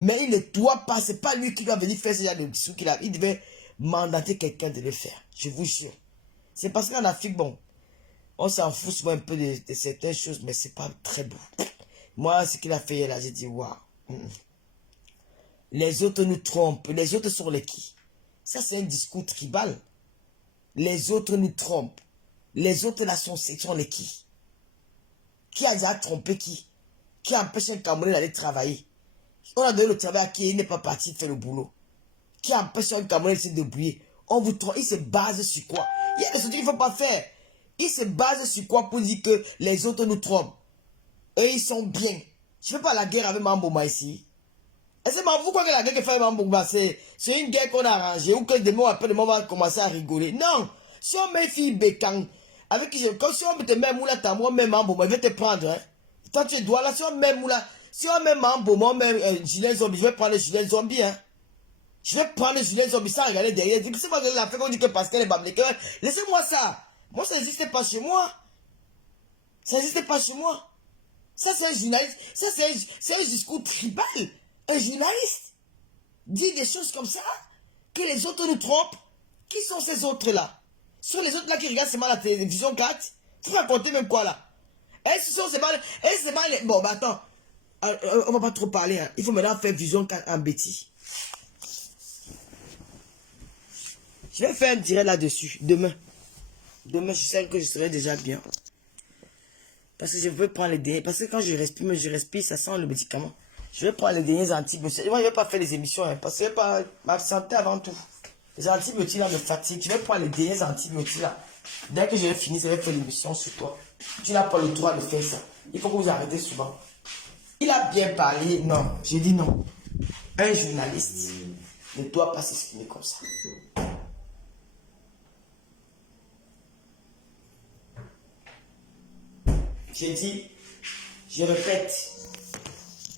Mais il ne doit pas, c'est pas lui qui doit venir faire ce genre de discours qu'il a. Il devait mandater quelqu'un de le faire. Je vous jure. C'est parce qu'en Afrique, bon, on s'en fout souvent un peu de certaines choses, mais c'est pas très beau. Moi, ce qu'il a fait là, j'ai dit, waouh. Les autres nous trompent. Les autres sont les qui? Ça, c'est un discours tribal. Les autres nous trompent. Les autres là sont les qui? Qui a déjà trompé qui? Qui a empêché un Camerounais d'aller travailler? On a donné le travail à qui il n'est pas parti faire le boulot. Qui a empêché un Camerounais de se débrouiller? On vous trompe. Il se base sur quoi? Il y a des choses qu'il ne faut pas faire. Il se base sur quoi pour dire que les autres nous trompent? Eux, ils sont bien. Je ne fais pas la guerre avec Mambouma ici. Est-ce que vous croyez que la guerre que fait Mambouma, c'est une guerre qu'on a arrangée ou que demain après demain on va commencer à rigoler? Non. Si on met fille Békang, avec qui comme si on te met Moula Tamou, même Mambouma, il va te prendre. Hein? Toi tu dois là, si on met Moula, si on met Mambouma, on met Julien Zombie, je vais prendre Julien Zombie. Hein? Je vais prendre Julien Zombie sans regarder derrière. C'est pas que la fait qu'on dit que Pascal est Bamléke. Laissez-moi ça. Moi, ça n'existait pas chez moi. Ça n'existait pas chez moi. Ça, c'est un journaliste. Ça, c'est un discours tribal. Un journaliste dit des choses comme ça, que les autres nous trompent. Qui sont ces autres-là? Ce sont les autres-là qui regardent seulement la télévision 4. Tu peux raconter même quoi là? Est-ce que c'est mal. Bon, bah attends. On va pas trop parler. Hein. Il faut maintenant faire vision 4 en bêtise. Je vais faire un direct là-dessus. Demain. Demain, je sais que je serai déjà bien. Parce que je veux prendre les derniers. Parce que quand je respire, ça sent le médicament. Je vais prendre les derniers antibiotiques. Moi, je ne vais pas faire les émissions. Hein, parce que je vais pas m'absenter avant tout. Les antibiotiques là me fatiguent. Je vais prendre les derniers antibiotiques là. Dès que je vais finir, je vais faire l'émission sur toi. Tu n'as pas le droit de faire ça. Il faut que vous arrêtez souvent. Il a bien parlé. Non, je dis non. Un journaliste ne doit pas s'exprimer comme ça. J'ai dit, je répète,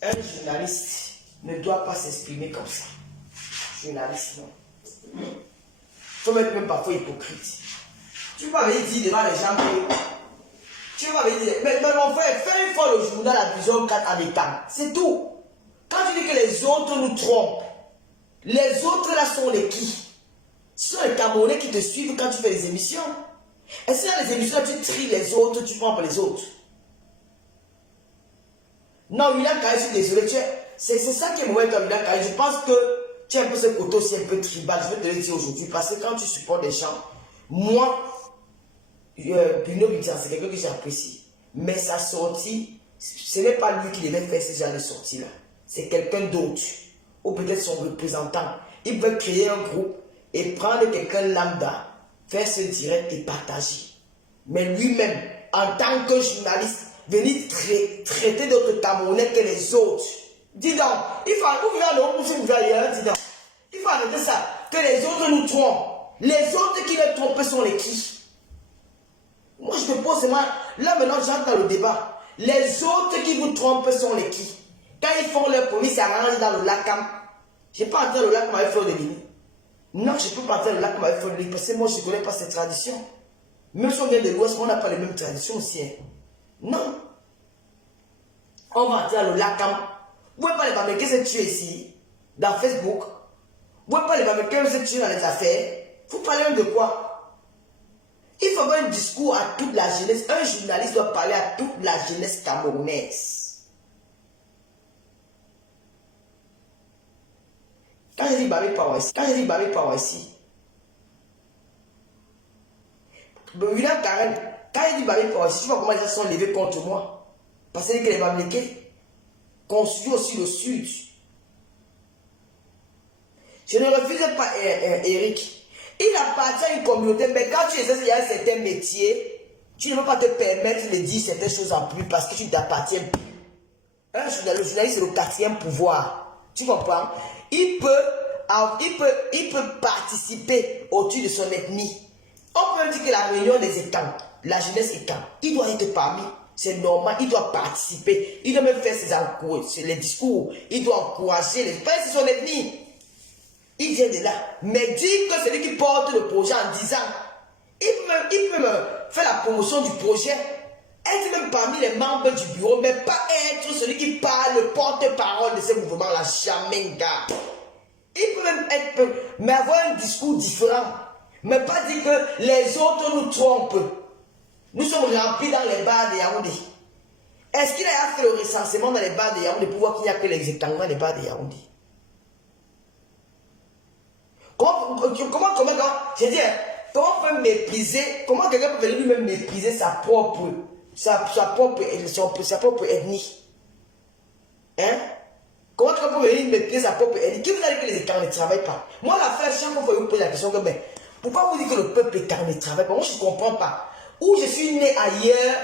un journaliste ne doit pas s'exprimer comme ça. Journaliste, non. Il faut être même parfois hypocrite. Tu peux pas venir dire devant les gens que... Tu peux pas venir dire... Mais mon frère, fais une fois le journal à vision 4 en état. C'est tout. Quand tu dis que les autres nous trompent, les autres là sont les qui? Ce sont les Camerounais qui te suivent quand tu fais les émissions. Est-ce que dans les émissions, tu tries les autres, tu prends pour les autres? Non, William Kaye, je suis désolé. C'est ça qui est mauvais comme William Kaye. Je pense que tu as un peu ce côté aussi un peu tribal. Je vais te le dire aujourd'hui. Parce que quand tu supportes des gens, moi, Bruno Bitan, c'est quelqu'un que j'apprécie. Mais sa sortie, ce n'est pas lui qui devait faire ce genre de sortie-là. C'est quelqu'un d'autre. Ou peut-être son représentant. Il veut créer un groupe et prendre quelqu'un lambda, faire ce direct et partager. Mais lui-même, en tant que journaliste, venir traiter d'autres Camerounais que les autres. Dis donc, il faut arrêter ça. Que les autres nous trompent. Les autres qui les trompent sont les qui? Moi je te pose seulement, là maintenant j'entends le débat. Les autres qui vous trompent sont les qui? Quand ils font leur premier, ça rentre dans le lac. Je ne peux pas entrer dans le lac comme avec Fleur de Guinée. Non, je ne peux pas entrer dans le lac comme avec Fleur de Guinée parce que moi je ne connais pas cette tradition. Même si on vient de l'Ouest, on n'a pas les mêmes traditions aussi. Hein. Non. On va entrer dans le lac. Vous ne pouvez pas les Bamileke se tuer ici, dans Facebook. Vous ne pouvez pas les Bamileke se tuer dans les affaires. Vous parlez même de quoi? Il faut avoir un discours à toute la jeunesse. Un journaliste doit parler à toute la jeunesse camerounaise. Quand je dis Babi Power ici, William Karen, quand il dit Babi Power ici, tu vois comment ils sont levés contre moi. Parce que les Bamileke construisent aussi le Sud. Je ne refuse pas Eric. Il appartient à une communauté, mais quand tu essaies, il y a un certain métier, tu ne peux pas te permettre de dire certaines choses en plus parce que tu ne t'appartiens plus. Le journaliste, c'est le quatrième pouvoir. Tu comprends? Il peut participer au-dessus de son ethnie. On peut dire que la réunion des étangs, la jeunesse étant, il doit être parmi. C'est normal, il doit participer. Il doit même faire les discours. Il doit encourager les frères, c'est son ethnie. Il vient de là. Mais dire que c'est lui qui porte le projet en disant, il peut me faire la promotion du projet. Être même parmi les membres du bureau, mais pas être celui qui parle, le porte-parole de ce mouvement-là. Jamais, gars. Il peut même être, mais avoir un discours différent. Mais pas dire que les autres nous trompent. Nous sommes remplis dans les bars de Yaoundé. Est-ce qu'il a fait le recensement dans les bars de Yaoundé pour voir qu'il n'y a que les étangs dans les bars de Yaoundé? Je dis, comment on peut mépriser, comment quelqu'un peut venir lui-même mépriser sa propre ethnie? Hein? Comment tu peux venir mépriser sa propre ethnie? Qui vous a dit que les étangs ne travaillent pas? Moi, la fin, chaque fois que vous posez la question, mais pourquoi vous dites que le peuple étang ne travaille pas? Moi, je ne comprends pas. Ou je suis né ailleurs,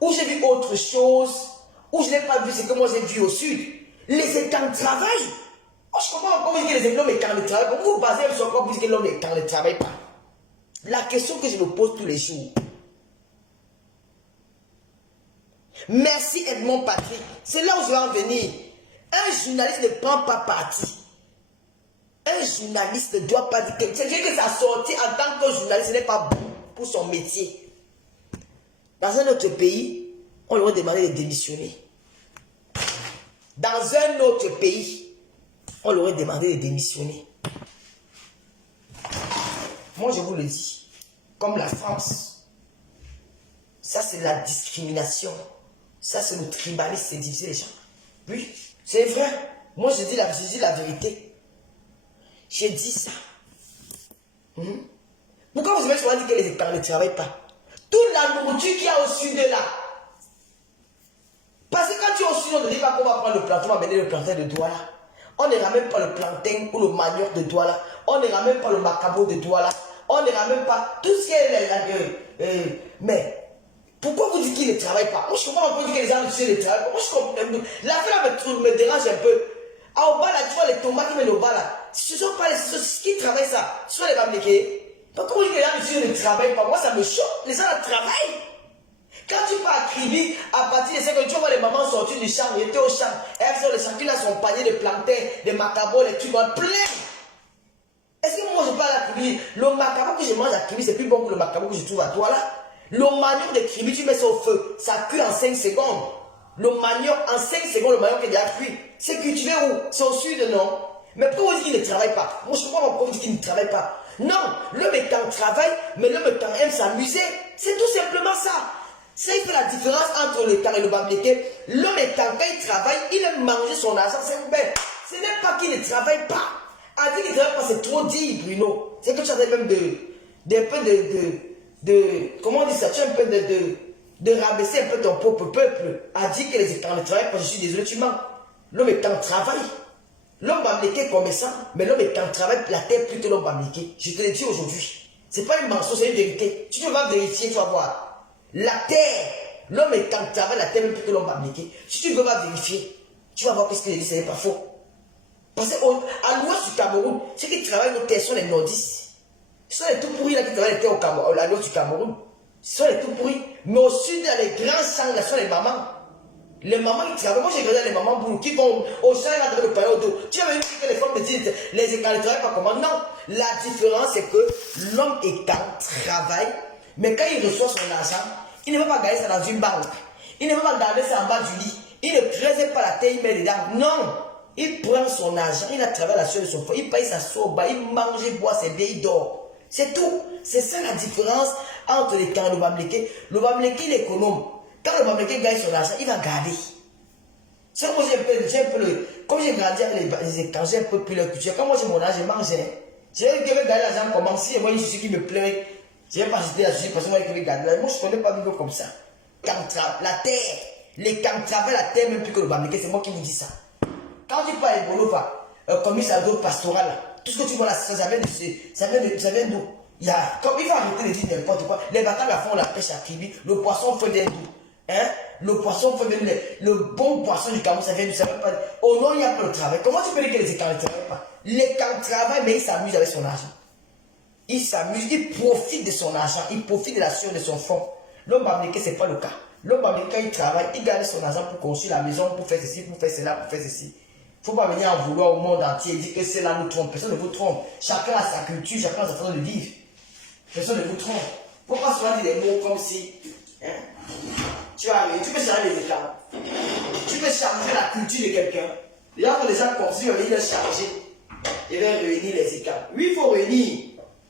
ou j'ai vu autre chose, ou je n'ai pas vu ce que moi j'ai vu au sud. Les étangs travaillent. Moi, je comprends pas pourquoi vous dites que l'homme étang ne travaille pas. Vous vous basez sur quoi vous dites que l'homme étang ne travaille pas? La question que je me pose tous les jours. Merci Edmond Patrick. C'est là où je vais en venir. Un journaliste ne prend pas parti. Un journaliste ne doit pas dire que... C'est-à-dire que sa sortie en tant que journaliste n'est pas bon pour son métier. Dans un autre pays, on leur a demandé de démissionner. Dans un autre pays, on leur a demandé de démissionner. Moi, je vous le dis, comme la France, ça c'est la discrimination. Ça c'est le tribalisme, c'est diviser les gens. Oui, c'est vrai. Moi, je dis la vérité. J'ai dit ça. Pourquoi vous avez souvent dit que les étangs ne travaillent pas? Toute la nourriture qu'il y a au sud de là. Parce que quand tu es au sud, on ne dit pas qu'on va prendre le plantain, on va mener le plantain de Douala. On ne ramène pas le plantain ou le manioc de Douala. On ne ramène pas le macabo de Douala. On ne ramène pas tout ce qui est... mais pourquoi vous dites qu'ils ne travaillent pas? Moi, je comprends pourquoi vous dites que les gens ne travaillent pas. Moi, je comprends. L'affaire me dérange un peu. Ah, au bas là, tu vois les tomates qui mettent au bas là. Ce ne sont pas ceux qui travaillent ça. Ce sont les Bamlékés. Pourquoi vous dites que les gens ne travaillent pas? Moi, ça me choque. Les gens travaillent. Quand tu pars à Kribi, à partir de 5 heures, tu vois les mamans sortir du champ, ils étaient au champ. Elles sont les chacune à son panier de plantains, des macabos, les tubes en plein. Est-ce que moi je parle à Kribi? Le macabo que je mange à Kribi, c'est plus bon que le macabo que je trouve à toi là. Le manioc de Kribi, tu mets ça au feu, ça cuit en 5 secondes. Le manioc, en 5 secondes, le manioc est déjà cuit. C'est cultivé où? C'est au sud, non? Mais pourquoi vous dites qu'il ne travaille pas? Moi je comprends pourquoi vous dites qu'il ne travaille pas. Non, l'homme étant travaille, mais l'homme étant aime s'amuser. C'est tout simplement ça. C'est que la différence entre le temps et le Bamléké, l'homme étant quand il travaille, il aime manger son argent. Ce n'est pas qu'il ne travaille pas. À dire qu'il ne travaille pas, c'est trop dit, Bruno. C'est que tu as même comment on dit ça? Tu as un peu de rabaisser un peu ton propre peuple. À dire que les étangs ne travaillent pas, je suis désolé, tu mens. L'homme étant travaille. L'homme Bamléké est commerçant, mais l'homme étant travaille, la terre plus que l'homme Bamléké. Je te le dis aujourd'hui. Ce n'est pas une mensonge, c'est une vérité. Tu vas vérifier, tu vas voir. La terre, l'homme est en travail, la terre même plus que l'homme va appliquer. Si tu veux pas vérifier, tu vas voir que ce qu'il dit, ce n'est pas faux. Parce qu'à l'ouest du Cameroun, ceux qui travaillent nos terres sont les nordistes. Ce sont les tout pourris là qui travaillent les terres à l'ouest du Cameroun. Ce sont les tout pourris. Mais au sud, dans les grands champs, là, ce sont les mamans. Les mamans qui travaillent, moi j'ai regardé les mamans boulot qui vont au champ et là, le panier au dos. Tu as vu que les femmes me disent, les écoles ne travaillent pas comment? Non. La différence, c'est que l'homme étant travaille. Mais quand il reçoit son argent, il ne va pas garder ça dans une banque. Il ne va pas garder ça en bas du lit. Il ne creuse pas la terre, il met dedans. Non. Il prend son argent, il a travaillé la sueur de son frère, il paye sa soba, il mange, il boit ses biens, il dort. C'est tout. C'est ça la différence entre les camps et le Bamléké. Le Bamléké, il est économe. Quand le Bamléké gagne son argent, il va garder. C'est comme moi, comme j'ai grandi avec les étrangers, un peu plus leur culture. Quand moi j'ai mon âge, je mange. J'ai vu que gagner l'argent comment si, et moi, il suffit qui me plaît. Je n'ai pas jeté la suite parce que moi, je vais garder. Moi, je ne connais pas vivre comme ça. La terre, les camps travaillent la terre même plus que le Bamléké, c'est moi qui vous dis ça. Quand tu parles de Bolova, comme ça d'autres pastoral, tout ce que tu vois là, ça vient d'où? Il va arrêter de dire n'importe quoi. Les batailles font la pêche à Kribi, le poisson fait des d'où? Hein? Le poisson fait même le bon poisson du Cameroun, ça vient d'où? Ça veut pas. Au nom, il n'y a pas de travail. Comment tu peux dire que les écarts ne travaillent pas? Les camps travaillent, mais ils s'amusent avec son argent. Il s'amuse, il profite de son argent, il profite de la sueur de son fonds. L'homme Bamléké, ce n'est pas le cas. L'homme Bamléké, quand il travaille, il gagne son argent pour construire la maison, pour faire ceci, pour faire cela, pour faire ceci. Il ne faut pas venir en vouloir au monde entier et dire que c'est là nous trompe. Personne ne vous trompe. Chacun a sa culture, chacun a sa façon de vivre. Personne ne vous trompe. Il ne faut pas souvent dire des mots comme si. Hein? tu vas arriver, tu peux changer les écrans. Tu peux changer la culture de quelqu'un. Déjà, quand les gens considèrent, ils veulent changer. Ils veulent réunir les écrans. Oui, il faut réunir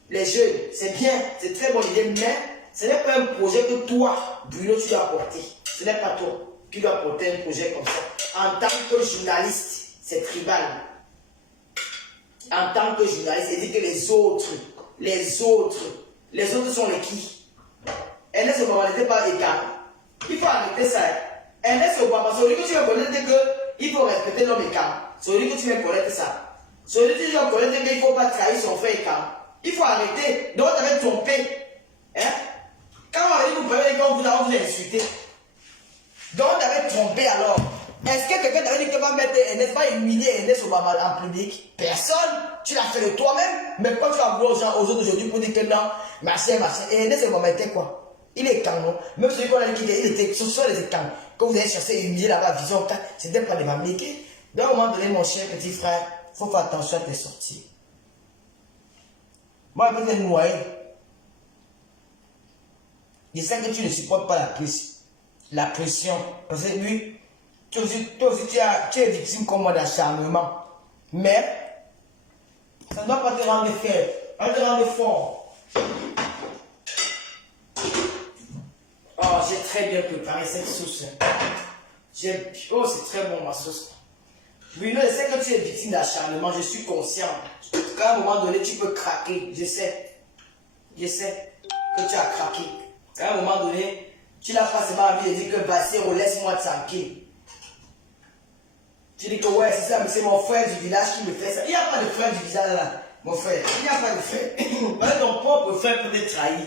les jeunes. C'est bien, c'est très bonne idée, mais ce n'est pas un projet que toi, Bruno, tu dois apporter. Ce n'est pas toi qui dois apporter un projet comme ça. En tant que journaliste, c'est tribal. En tant que journaliste, il dit que les autres sont les qui? Ernest Obama n'était pas égal. Il faut arrêter ça. Ernest Obama, celui que tu veux connaître qu'il faut respecter l'homme égal. Celui que tu veux connaître ça. Celui que tu veux connaître qu'il ne faut pas trahir son frère égal. Il faut arrêter. Donc, tu avais trompé. Hein? Quand vous parlez, quand vous avez insulté. Donc, tu avais trompé alors. Est-ce que quelqu'un t'avait dit que va mettre Ernest, va humilier Ernest Obama en public? Personne. Tu l'as fait de toi-même. Mais quand tu vas voir aux gens, aux autres aujourd'hui pour dire que non, machin. Et Ernest Obama était quoi? Il est quand non? Même celui qu'on a dit qu'il était, ce sont les quand. Quand vous avez cherché à humilier là-bas, vision, c'était pas les mamliqués. Donc, à un moment donné, mon cher petit frère, il faut faire attention à tes sorties. Moi, je peux te noyer. Je sais que tu ne supportes pas la pression. Parce que lui, toi aussi tu es victime comme moi d'acharnement. Mais, ça ne doit pas te rendre faible. Ça te rendre fort. Oh, j'ai très bien préparé cette sauce. Oh, c'est très bon ma sauce. Bruno, je sais que tu es victime d'acharnement, je suis conscient. Qu'à un moment donné, tu peux craquer. Je sais. Je sais que tu as craqué. À un moment donné, tu n'as pas seulement envie de dire que Bassero, laisse-moi tranquille. Tu dis que ouais, c'est ça, mais c'est mon frère du village qui me fait ça. Il n'y a pas de frère du village là, mon frère. Il n'y a pas de frère. Voilà ton propre frère pour te trahir.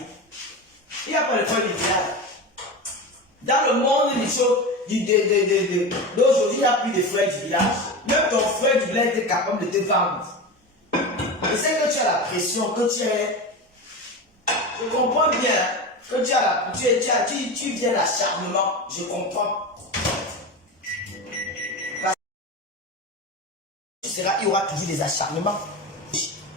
Il n'y a pas de frère du village. Dans le monde des choses d'aujourd'hui, il n'y a plus de frères du village. Même ton frère du village est capable de te vendre. Je sais que tu as la pression, que tu es. Je comprends bien que tu as tu viens l'acharnement. Je comprends. Il y aura toujours des acharnements.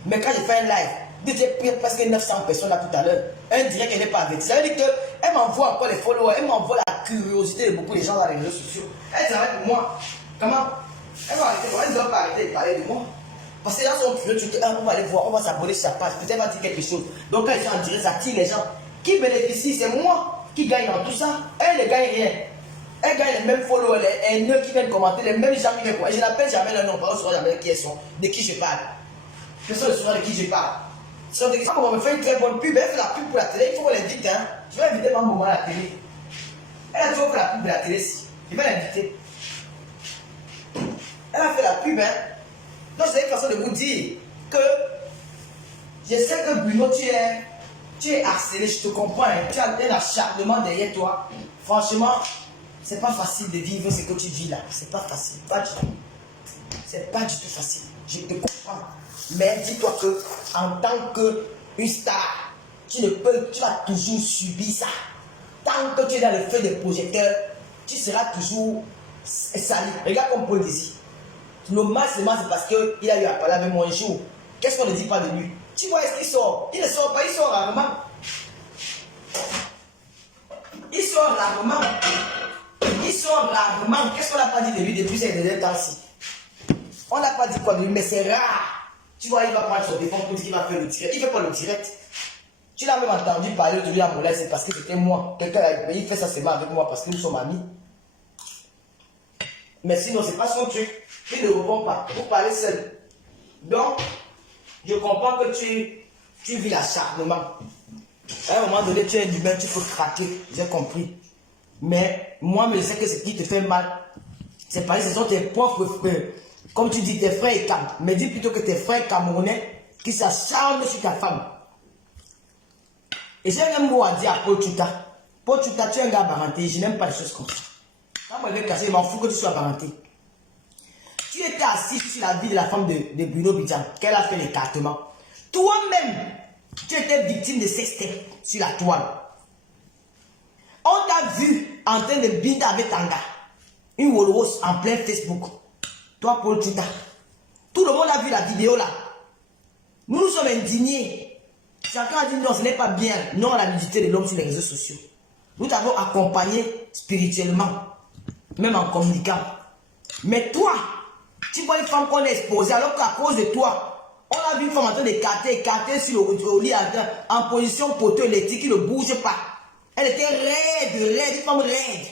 Mais quand je fais un live, j'ai presque 900 personnes là tout à l'heure. Un direct, elle n'est pas avec. Ça veut dire qu'elle m'envoie encore les followers, elle m'envoie la curiosité de beaucoup de gens dans les réseaux sociaux. Elle travaille pour moi. Comment? Elle va arrêter, elle ne doit pas arrêter de parler de moi. Parce que les gens sont curieux, tu dis, on va aller voir, on va s'abonner sur sa page, peut-être elle va dire quelque chose. Donc quand ils sont en direct, ça attire les gens. Qui bénéficie? C'est moi qui gagne dans tout ça. Elle ne gagne rien. Elle gagne les mêmes followers, les haineux qui viennent commenter, les mêmes gens qui viennent commenter. Je n'appelle jamais leur nom, parce que je ne saurais jamais qui elles sont, de qui je parle. Personne ne saura de qui je parle. Sur des gens, on me fait une très bonne pub, elle fait la pub pour la télé, il faut qu'on l'invite. Hein. Je vais inviter ma maman à la télé. Elle a toujours fait la pub de la télé. Je vais l'inviter. Elle a fait la pub. Hein. Donc c'est une façon de vous dire que je sais que Bruno, tu es harcelé, je te comprends. Hein. Tu as un acharnement derrière toi. Franchement, c'est pas facile de vivre ce que tu vis là. C'est pas facile. Pas du tout. C'est pas du tout facile. Je te comprends. Mais dis-toi que en tant qu'une star, tu vas toujours subir ça. Tant que tu es dans le feu des projecteurs, tu seras toujours sali. Regarde comme Paul dit. Le mal seulement c'est parce qu'il a eu à parler avec moi un jour. Qu'est-ce qu'on ne dit pas de lui? Tu vois, est-ce qu'il sort? Il ne sort pas, il sort rarement. Il sort rarement. Il sort rarement. Qu'est-ce qu'on n'a pas dit de lui depuis ces derniers temps-ci? On n'a pas dit quoi de lui, mais c'est rare. Tu vois, il va prendre son téléphone pour dire qu'il va faire le direct. Il ne fait pas le direct. Tu l'as même entendu parler de lui à Mollet, c'est parce que c'était moi. Quelqu'un il fait ça seulement avec moi parce que nous sommes amis. Mais sinon, ce n'est pas son truc. Il ne répond pas. Vous parlez seul. Donc, je comprends que tu vis l'acharnement. À un moment donné, tu es humain, tu peux craquer. J'ai compris. Mais moi, je sais que ce qui te fait mal, c'est parce que ce sont tes propres frères. Comme tu dis, tes frères et Cam. Mais dis plutôt que tes frères camerounais qui s'acharnent sur ta femme. Et j'ai un mot à dire à Paul Tuta. Paul Tuta, tu es un gars baranté. Je n'aime pas les choses comme ça. Quand moi je vais casser, je m'en fous que tu sois baranté. Tu étais assis sur la vie de la femme de Bruno Bidjan, qu'elle a fait l'écartement. Toi-même, tu étais victime de sextape sur la toile. On t'a vu en train de binder avec un gars. Une Wolros en plein Facebook. Toi, Paul Tuta. Tout le monde a vu la vidéo là. Nous sommes indignés. Chacun a dit non, ce n'est pas bien. Non à la nudité de l'homme sur les réseaux sociaux. Nous t'avons accompagné spirituellement, même en communiquant. Mais toi, tu vois une femme qu'on est exposée, alors qu'à cause de toi, on a vu une femme en train d'écarter sur le lit en position poteau électrique qui ne bouge pas. Elle était raide, une femme raide.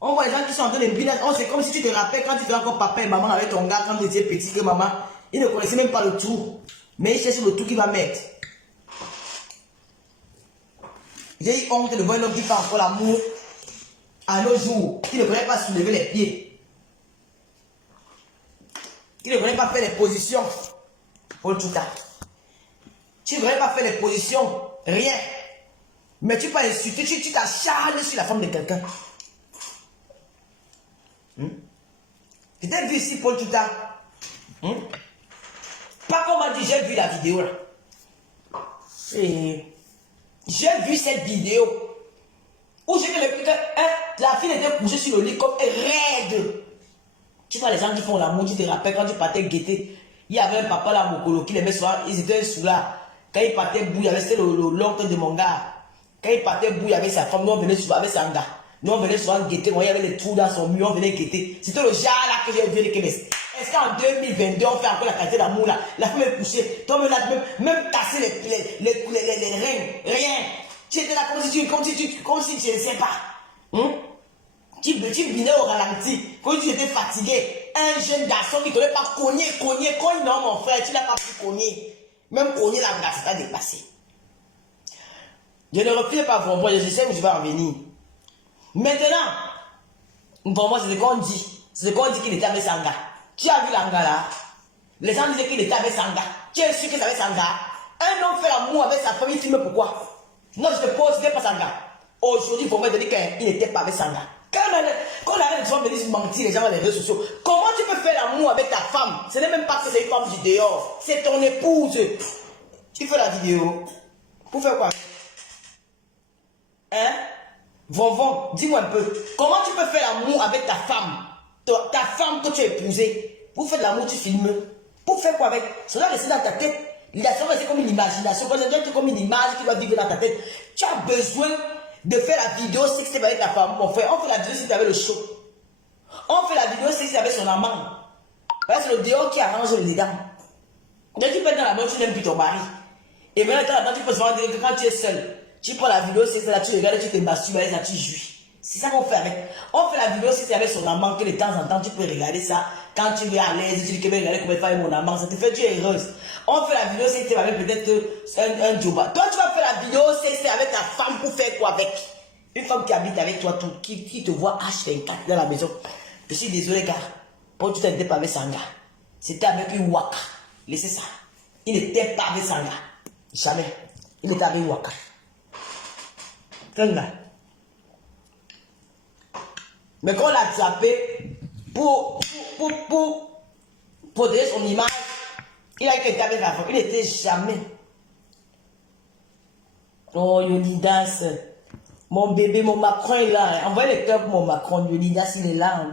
On voit les gens qui sont en train de biner. C'est comme si tu te rappelles quand tu fais encore papa et maman avec ton gars quand tu étais petit, que maman, il ne connaissait même pas le trou. Mais il cherche le trou qu'il va mettre. J'ai eu honte de voir un homme qui fait encore l'amour à nos jours, qui ne connaît pas soulever les pieds, qui ne connaît pas faire les positions. Paul Touta. Tu ne connais pas faire les positions, rien. Mais tu peux insulter, tu t'acharnes sur la femme de quelqu'un. Tu t'es vu ici, Paul Touta. Pas comme on m'a dit, j'ai vu la vidéo là. J'ai vu cette vidéo où j'ai vu la fille était couchée sur le lit comme raide. Tu vois les gens qui font l'amour, tu te rappelles quand tu partais guetter, il y avait un papa là à Mokolo qui les met soir, ils étaient sous là. Quand il partait bouille, c'était l'oncle de mon gars. Quand il partait bouille avec sa femme, nous on venait souvent avec sa gars. Nous on venait souvent guetter, il y avait des trous dans son mur, on venait guetter. C'était le genre là que j'ai vu les Québec. Est-ce qu'en 2022 on fait encore la qualité d'amour là? La femme est couchée, toi même casser les reins, rien. Tu étais là comme si tu ne sais pas. Tu binais au ralenti, quand tu étais fatigué. Un jeune garçon qui ne connaît pas cogner, non mon frère, tu n'as pas pu cogner. Même cogner la grâce, ça t'a dépassé. Je ne refuse pas pour moi, je sais où je vais en venir. Maintenant, pour moi, c'est ce qu'on dit. C'est ce qu'on dit qu'il était avec Sanga. Tu as vu l'anga là? Les gens disaient qu'il était avec Sanga. Tu es sûr que c'est avec Sanga? Un homme fait l'amour avec sa famille, tu me pourquoi? Non, je te pose, c'était pas Sanga. Aujourd'hui, pour moi, je dis qu'il n'était pas avec Sanga. Quand on arrête de venir mentir les gens dans les réseaux sociaux, comment tu peux faire l'amour avec ta femme? Ce n'est même pas que c'est une femme du dehors, c'est ton épouse. Tu fais la vidéo. Pour faire quoi? Hein? Von, dis-moi un peu. Comment tu peux faire l'amour avec ta femme? Ta femme que tu as épousée. Pour faire de l'amour, tu filmes. Pour faire quoi avec? Ça doit rester dans ta tête. Ça doit rester comme une imagination. Ça doit être comme une image qui va vivre dans ta tête. Tu as besoin de faire la vidéo sextape avec ta femme, mon frère. On fait la vidéo sextape avec le show. On fait la vidéo sextape avec son amant. C'est le dehors qui arrange les dégâts. Quand tu peux dans la main, tu n'aimes plus ton mari. Et maintenant, tu peux se rendre que quand tu es seul, tu prends la vidéo sextape, là, tu regardes, tu te masturbes avec ça, tu jouis. C'est ça qu'on fait avec. On fait la vidéo sextape avec son amant, que de temps en temps, tu peux regarder ça. Quand tu es à l'aise, tu dis que je vais regarder comment faire mon amant, ça te fait, tu es heureuse. On fait la vidéo sextape avec peut-être un joba. Toi, tu vas faire la vidéo sextape avec ta femme pour faire quoi avec? Une femme qui habite avec toi, qui te voit H24 dans la maison. Je suis désolé, gars. Pour tu n'étais pas avec Sanga. C'était avec une Waka. Laissez ça. Il n'était pas avec Sanga. Jamais. Il était avec Waka. Quel mal. Mais quand on l'a attrapé pour donner son image, il a été avec la femme. Il n'était jamais. Oh, Yolidas. Mon bébé, mon Macron est là. Envoyez les cœurs pour mon Macron. Yolidas, il est là.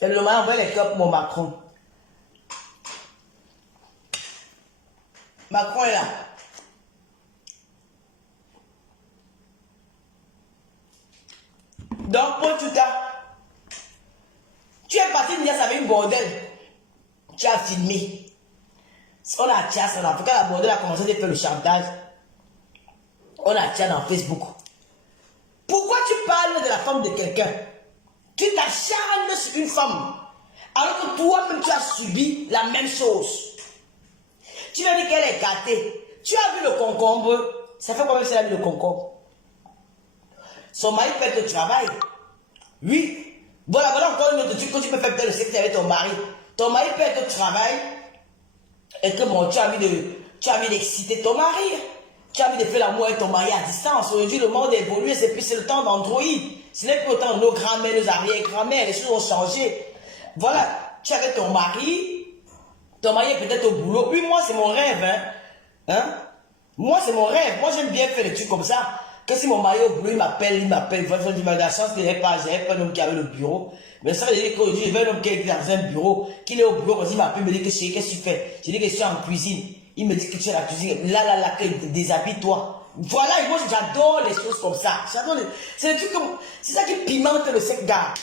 Et le moment, envoyez les cœurs pour mon Macron. Macron est là. Donc, pour tout ça, tu es parti de Nias avec une bordel. Tu as filmé. On a chassé en Afrique. La bordel a commencé à faire le chantage. On a chassé dans Facebook. Pourquoi tu parles de la femme de quelqu'un? Tu t'acharnes sur une femme. Alors que toi-même, tu as subi la même chose. Tu m'as dit qu'elle est gâtée. Tu as vu le concombre. Ça fait combien de temps qu'elle a vu le concombre? Son mari perd le travail. Oui. Voilà encore une autre truc que tu peux faire peut-être le sexe avec ton mari. Ton mari perd le travail. Et que bon, tu as envie d'exciter ton mari. Tu as envie de faire l'amour avec ton mari à distance. Aujourd'hui, le monde évolue, c'est le temps d'Android. Ce n'est plus autant nos grands-mères, nos arrière-grands-mères. Les choses ont changé. Voilà. Tu es avec ton mari. Ton mari est peut-être au boulot. Oui, moi, c'est mon rêve. Moi, c'est mon rêve. Moi, j'aime bien faire des trucs comme ça. Que si mon mari est au boulot, il m'appelle. Il m'a la chance qu'il n'y ait pas un homme qui avait le bureau. Mais ça veut dire qu'aujourd'hui, il y avait un homme qui est dans un bureau, qu'il est au bureau, quand il m'appelle, il me dit qu'est-ce que tu fais? Je dis que je suis en cuisine. Il me dit que tu es à la cuisine. Là, déshabille-toi. Voilà, et moi j'adore les choses comme ça. C'est ça qui pimente le sec gars.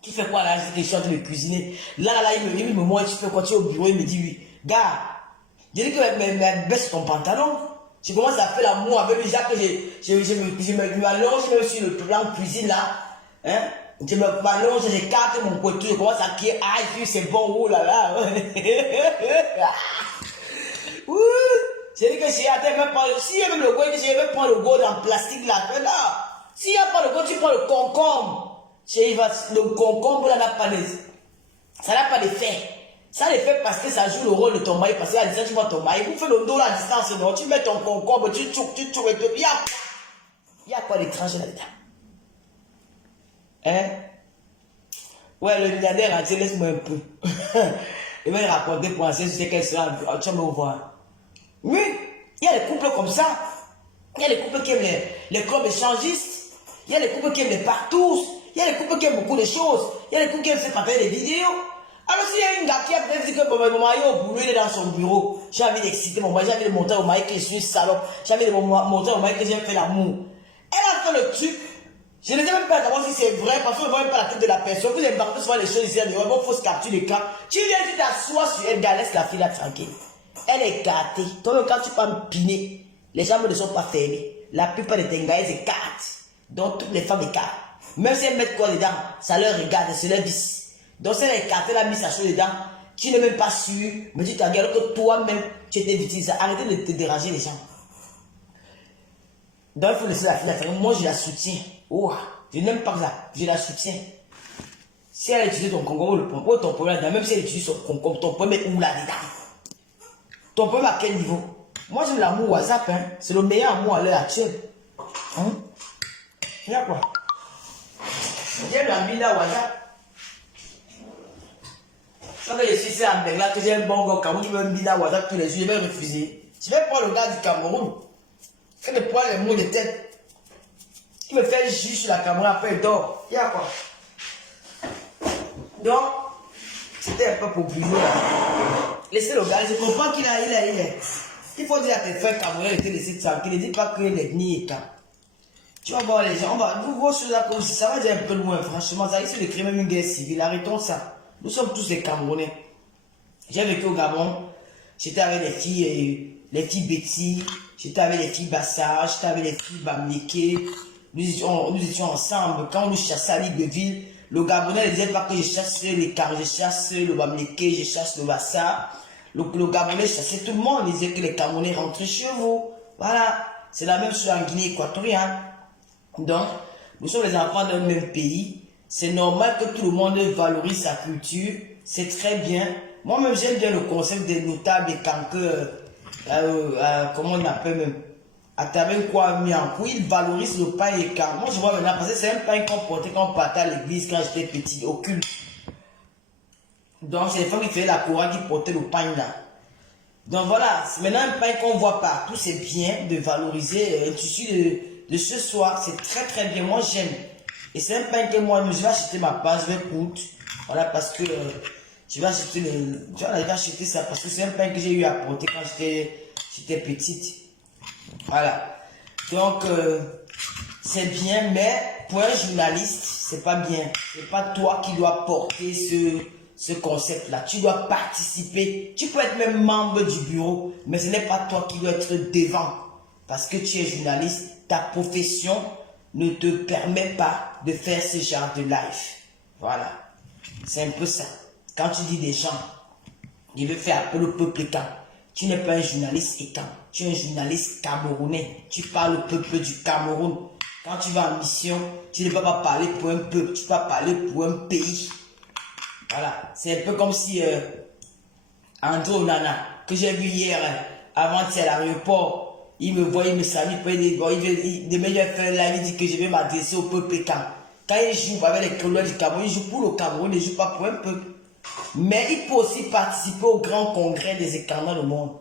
Qui fait quoi là? Je suis en train de cuisiner. Là, il me montre, tu fais quoi? Tu es au bureau, il me dit oui. Gars, je dis que baisse ton pantalon. Je commence à faire l'amour avec lui. Jacques, je m'allonge même sur le plan de cuisine là. Hein? Je m'allonge, j'écarte mon côté, je commence à crier. Ah, c'est bon, oh là là. J'ai dit que si il y a même le goût, je vais prendre le goût en plastique là. S'il n'y a pas le goût, tu prends le concombre. Le concombre, ça n'a pas d'effet. Ça l'effet parce que ça joue le rôle de ton mari. Parce qu'à la distance, tu vois ton mari. Vous faites le dos à la distance, non? Tu mets ton concombre, tu tchouques, et tout. Il y a quoi d'étrange là-dedans? Hein? Ouais, le milliardaire, laisse-moi un peu. Il va raconter pour essayer, je sais qu'elle sera. Tu vas me voir. Oui, il y a des couples comme ça. Il y a des couples qui aiment les clubs échangistes. Il y a des couples qui aiment les partous. Il y a des couples qui aiment beaucoup de choses. Il y a des couples qui aiment se partager des vidéos. Alors s'il y a une gars qui a peut-être dit que mon mari au boulot, il est dans son bureau. J'ai envie d'exciter mon mari, j'ai envie de montrer au mari que je suis une salope. J'ai envie de montrer au mari que j'ai fait l'amour. Elle a fait le truc. Je ne sais même pas savoir si c'est vrai, parce que je ne vois même pas la tête de la personne. Vous avez souvent les choses ici, il y a une fausse capture d'écran. Tu viens, tu t'assois sur elle, laisse la fille là tranquille. Elle est gâtée. Toi, quand tu peux empiner, les jambes ne sont pas fermées. La plupart des tengaïs écartent. Donc, toutes les femmes écartent. Même si elles mettent quoi dedans, ça leur regarde, c'est leur vice. Donc, si elle a écarté, elle a mis sa chose dedans, tu n'es même pas sûr, mais tu t'engages que toi-même, tu étais victime. Arrêtez de te déranger les gens. Donc, il faut laisser la fille faire. Moi, je la soutiens. Oh, je n'aime pas ça. Je la soutiens. Si elle utilise ton concombre, le pompon, ton problème là-dedans, même si elle utilise son concombre, ton problème est où là-dedans? Ton problème à quel niveau? Moi, j'aime l'amour WhatsApp, hein. C'est le meilleur amour à l'heure actuelle. Hein? Il y a quoi? J'aime la mine à WhatsApp. Quand je suis ici en Bengla, que j'ai un bon gars Cameroun qui veut me dire à WhatsApp tous les jours, je vais refuser. Je vais prendre le gars du Cameroun. Quand je prends les mots de tête, il me fait juge sur la caméra, après il dort. Il y a quoi? Donc, c'était un peu pour Bruno là. Laissez le gars, je comprends qu'il est. Il faut dire à tes frères camerounais de te laisser tranquille. Ne dis pas que l'ethnie est calme. Tu vas voir les gens, vous voir sur la cause, ça va dire un peu loin, franchement. Ça risque de créer même une guerre civile. Arrêtons ça. Nous sommes tous des Camerounais. J'ai vécu au Gabon. J'étais avec les filles Betty. J'étais avec les filles Bassar. J'étais avec les filles Bamleke. Nous étions ensemble. Quand on nous chassait à Libreville, le Gabonais ne disait pas que je chasse les Car, je chasse le Bamleke, je chasse le Bassar. Le Gabonais chassait tout le monde. Il disait que les Camerounais rentraient chez vous. Voilà. C'est la même chose en Guinée équatoriale. Donc, nous sommes les enfants d'un même pays. C'est normal que tout le monde valorise sa culture. C'est très bien. Moi-même, j'aime bien le concept des notables et cancres. Comment on appelle même? Ataben Miankou. Ils valorisent le pain et cancre. Moi, je vois maintenant, parce que c'est un pain qu'on portait quand on partait à l'église quand j'étais petit, au culte. Donc, c'est les femmes qui faisaient la chorale qui portaient le pain là. Donc voilà, c'est maintenant un pain qu'on voit partout. C'est bien de valoriser un tissu de ce soir. C'est très très bien. Moi, j'aime. Et c'est un pain que moi, je vais acheter ma part, je vais coudre. Voilà, parce que je vais acheter ça parce que c'est un pain que j'ai eu à porter quand j'étais petite. Voilà. Donc, c'est bien, mais pour un journaliste, c'est pas bien. C'est pas toi qui dois porter ce concept-là. Tu dois participer. Tu peux être même membre du bureau, mais ce n'est pas toi qui dois être devant. Parce que tu es journaliste, ta profession ne te permet pas de faire ce genre de live. Voilà. C'est un peu ça. Quand tu dis des gens, je veux faire appel au peuple écan. Tu n'es pas un journaliste écan. Tu es un journaliste camerounais. Tu parles au peuple du Cameroun. Quand tu vas en mission, tu ne vas pas parler pour un peuple. Tu vas parler pour un pays. Voilà. C'est un peu comme si André Onana, que j'ai vu hier, avant-hier à l'aéroport, il me voit, il me salue, demain il va faire la il dit que je vais m'adresser au peuple écan. Quand il joue avec les couleurs du Cameroun, il joue pour le Cameroun, il ne joue pas pour un peuple. Mais il peut aussi participer au grand congrès des écans dans le monde.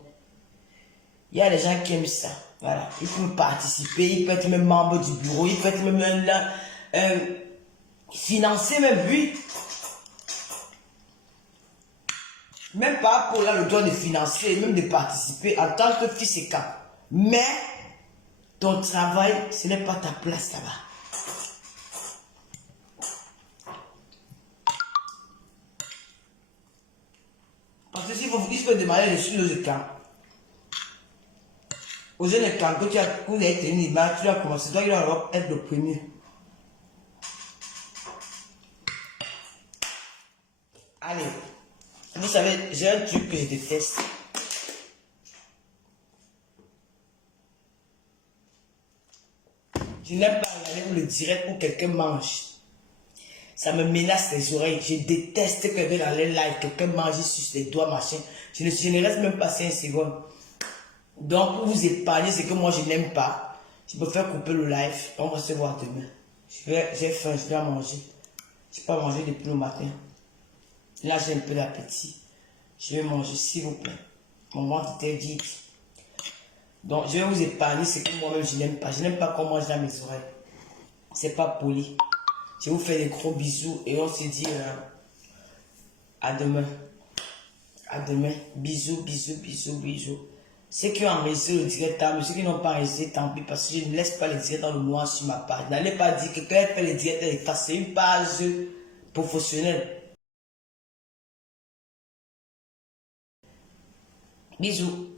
Il y a des gens qui aiment ça. Voilà. Il peut participer, il peut être même membre du bureau, il peut être même financé même lui. Même pas pour là le droit de financer, même de participer en tant que fils écan. Mais Ton travail, ce n'est pas ta place là-bas. Parce que si vous demander les choses de camp, aux jeunes camps, que tu as tenu, tu as commencé, toi, il doit être le premier. Allez, vous savez, j'ai un truc que je déteste. Je n'aime pas regarder le direct où quelqu'un mange. Ça me menace les oreilles. Je déteste que quelqu'un dans les lives, quelqu'un mange sur les doigts, machin. Je ne reste même pas 5 secondes. Donc, pour vous épargner ce que moi je n'aime pas, je préfère couper le live. On va se voir demain. J'ai faim, je dois manger. Je n'ai pas mangé depuis le matin. Là, j'ai un peu d'appétit. Je vais manger, s'il vous plaît. Mon ventre était vide. Donc, je vais vous épargner ce que moi-même je n'aime pas. Je n'aime pas qu'on mange dans mes oreilles. C'est pas poli. Je vous fais des gros bisous et on se dit à demain. À demain. Bisous, bisous, bisous, bisous. Ceux qui ont enregistré le direct, mais ceux qui n'ont pas enregistré, tant pis, parce que je ne laisse pas les directs dans le noir sur ma page. N'allez pas dire que quelqu'un fait les directs, c'est une page professionnelle. Bisous.